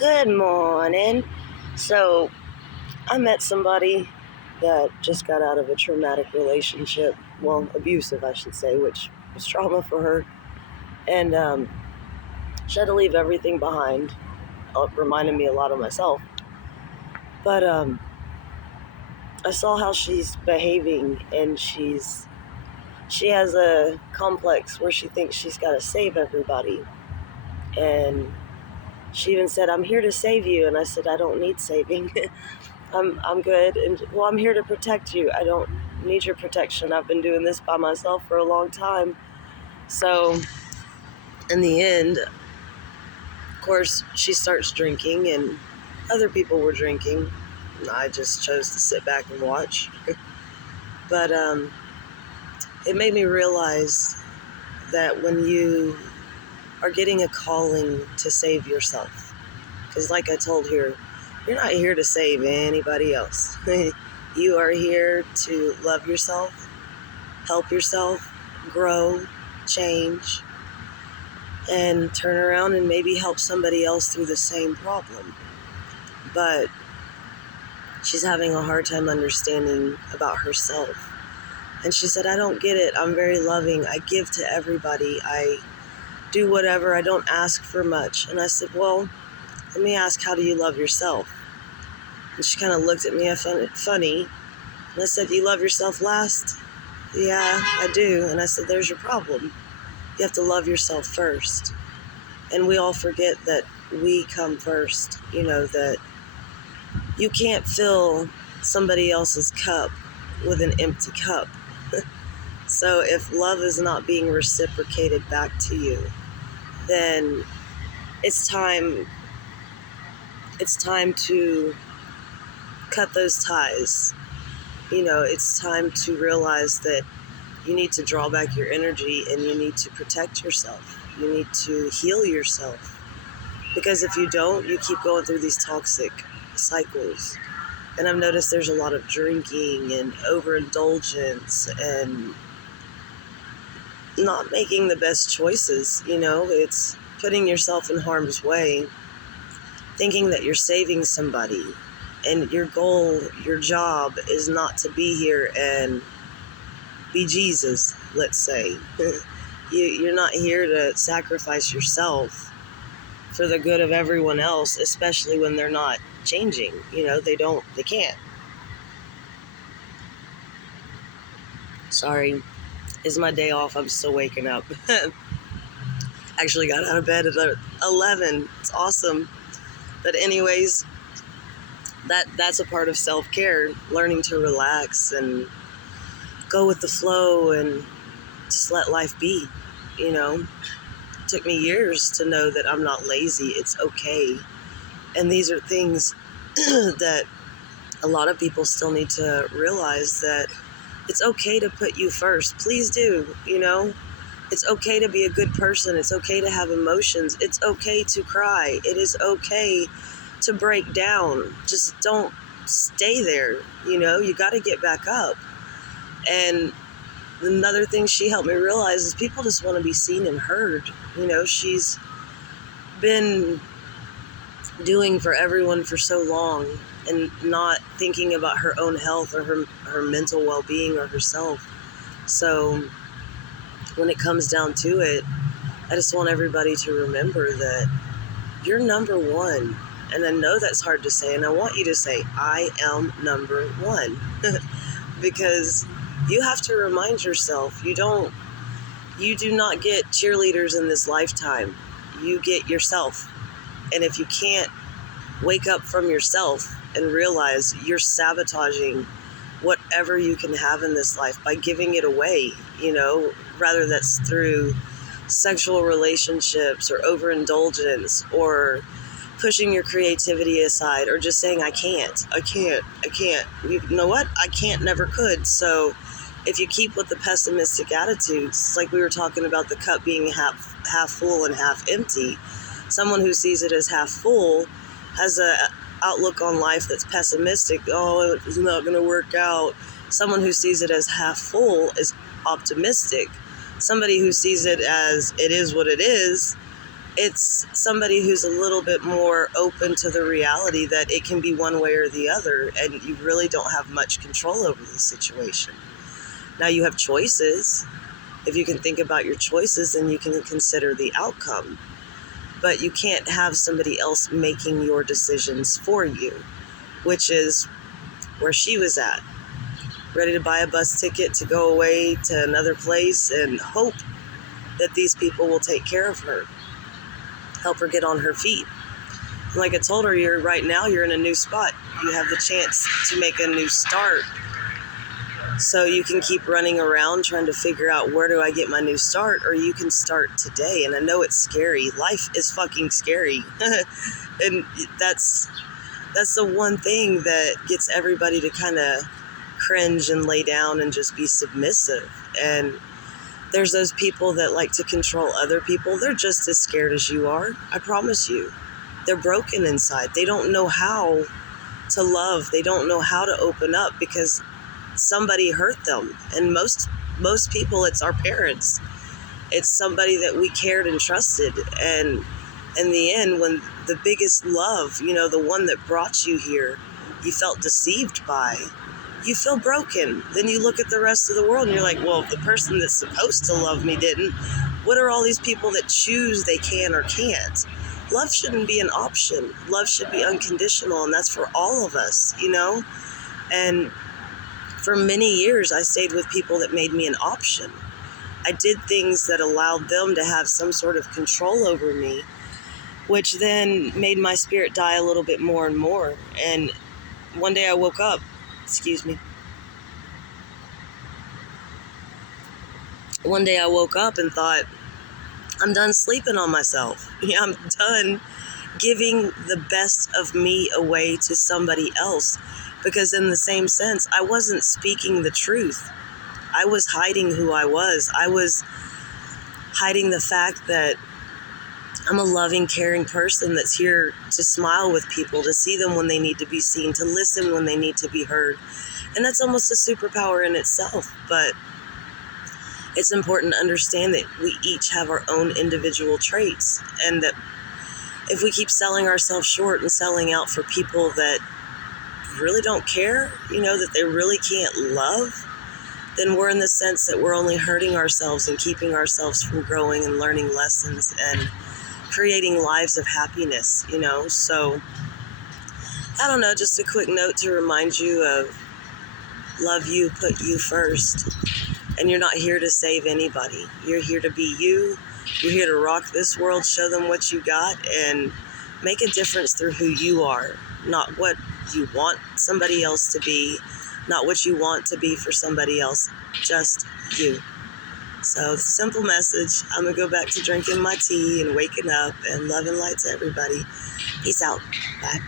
Good morning. So, I met somebody that just got out of a traumatic relationship. Well, abusive, I should say, which was trauma for her. And she had to leave everything behind. It reminded me a lot of myself. But I saw how she's behaving, and she has a complex where she thinks she's got to save everybody. And she even said, "I'm here to save you." And I said, "I don't need saving." I'm good, and well, I'm here to protect you. I don't need your protection. I've been doing this by myself for a long time. So in the end, of course, she starts drinking, and other people were drinking. I just chose to sit back and watch. But it made me realize that when you are getting a calling to save yourself, because like I told her, you're not here to save anybody else. You are here to love yourself, help yourself, grow, change, and turn around and maybe help somebody else through the same problem. But she's having a hard time understanding about herself. And she said, "I don't get it. I'm very loving. I give to everybody. I do whatever. I don't ask for much." And I said, "Well, let me ask, how do you love yourself?" And she kind of looked at me funny. And I said, "You love yourself last?" "Yeah, I do." And I said, "There's your problem. You have to love yourself first." And we all forget that we come first. That you can't fill somebody else's cup with an empty cup. So if love is not being reciprocated back to you, then it's time to cut those ties. It's time to realize that you need to draw back your energy, and you need to protect yourself. You need to heal yourself. Because if you don't, you keep going through these toxic cycles. And I've noticed there's a lot of drinking and overindulgence and not making the best choices. It's putting yourself in harm's way, thinking that you're saving somebody. And your goal, your job is not to be here and be Jesus, let's say. You're not here to sacrifice yourself for the good of everyone else, especially when they're not changing. They can't. Sorry, it's my day off. I'm still waking up. Actually got out of bed at 11. It's awesome. But anyways, that's a part of self-care, learning to relax and go with the flow and just let life be. It took me years to know that I'm not lazy. It's okay. And these are things that a lot of people still need to realize, that it's okay to put you first. Please do. It's okay to be a good person. It's okay to have emotions. It's okay to cry. It is okay to break down. Just don't stay there. You got to get back up. And another thing she helped me realize is people just want to be seen and heard. She's been doing for everyone for so long and not thinking about her own health or her mental well-being or herself. So when it comes down to it, I just want everybody to remember that you're number one. And I know that's hard to say, and I want you to say, "I am number one." Because you have to remind yourself, you do not get cheerleaders in this lifetime. You get yourself. And if you can't wake up from yourself and realize you're sabotaging whatever you can have in this life by giving it away, rather that's through sexual relationships or overindulgence or pushing your creativity aside or just saying, I can't. You know what? I can't, never could. So if you keep with the pessimistic attitudes, like we were talking about the cup being half full and half empty, someone who sees it as half full has a outlook on life that's pessimistic. Oh, it's not going to work out. Someone who sees it as half full is optimistic. Somebody who sees it as it is what it is it's somebody who's a little bit more open to the reality that it can be one way or the other, and you really don't have much control over the situation. Now you have choices. If you can think about your choices, then you can consider the outcome. But you can't have somebody else making your decisions for you, which is where she was at. Ready to buy a bus ticket to go away to another place and hope that these people will take care of her, help her get on her feet. Like I told her, you're in a new spot. You have the chance to make a new start. So you can keep running around trying to figure out, where do I get my new start? Or you can start today. And I know it's scary. Life is fucking scary. And that's the one thing that gets everybody to kind of cringe and lay down and just be submissive. And there's those people that like to control other people. They're just as scared as you are. I promise you. They're broken inside. They don't know how to love. They don't know how to open up because somebody hurt them. And most people, it's our parents. It's somebody that we cared and trusted. And in the end, when the biggest love, the one that brought you here, you felt deceived by, you feel broken. Then you look at the rest of the world and you're like, well, if the person that's supposed to love me didn't, what are all these people that choose they can or can't? Love shouldn't be an option. Love should be unconditional, and that's for all of us, And for many years, I stayed with people that made me an option. I did things that allowed them to have some sort of control over me, which then made my spirit die a little bit more and more. And one day I woke up, One day I woke up and thought, I'm done sleeping on myself. I'm done giving the best of me away to somebody else. Because in the same sense, I wasn't speaking the truth. I was hiding who I was. I was hiding the fact that I'm a loving, caring person that's here to smile with people, to see them when they need to be seen, to listen when they need to be heard. And that's almost a superpower in itself. But it's important to understand that we each have our own individual traits, and that if we keep selling ourselves short and selling out for people that really don't care, that they really can't love, then we're in the sense that we're only hurting ourselves and keeping ourselves from growing and learning lessons and creating lives of happiness, So, I don't know, just a quick note to remind you of love you, put you first. And you're not here to save anybody. You're here to be you. You're here to rock this world, show them what you got, and make a difference through who you are, not what you want somebody else to be, not what you want to be for somebody else, just you. So, simple message. I'm going to go back to drinking my tea and waking up, and love and light to everybody. Peace out. Bye.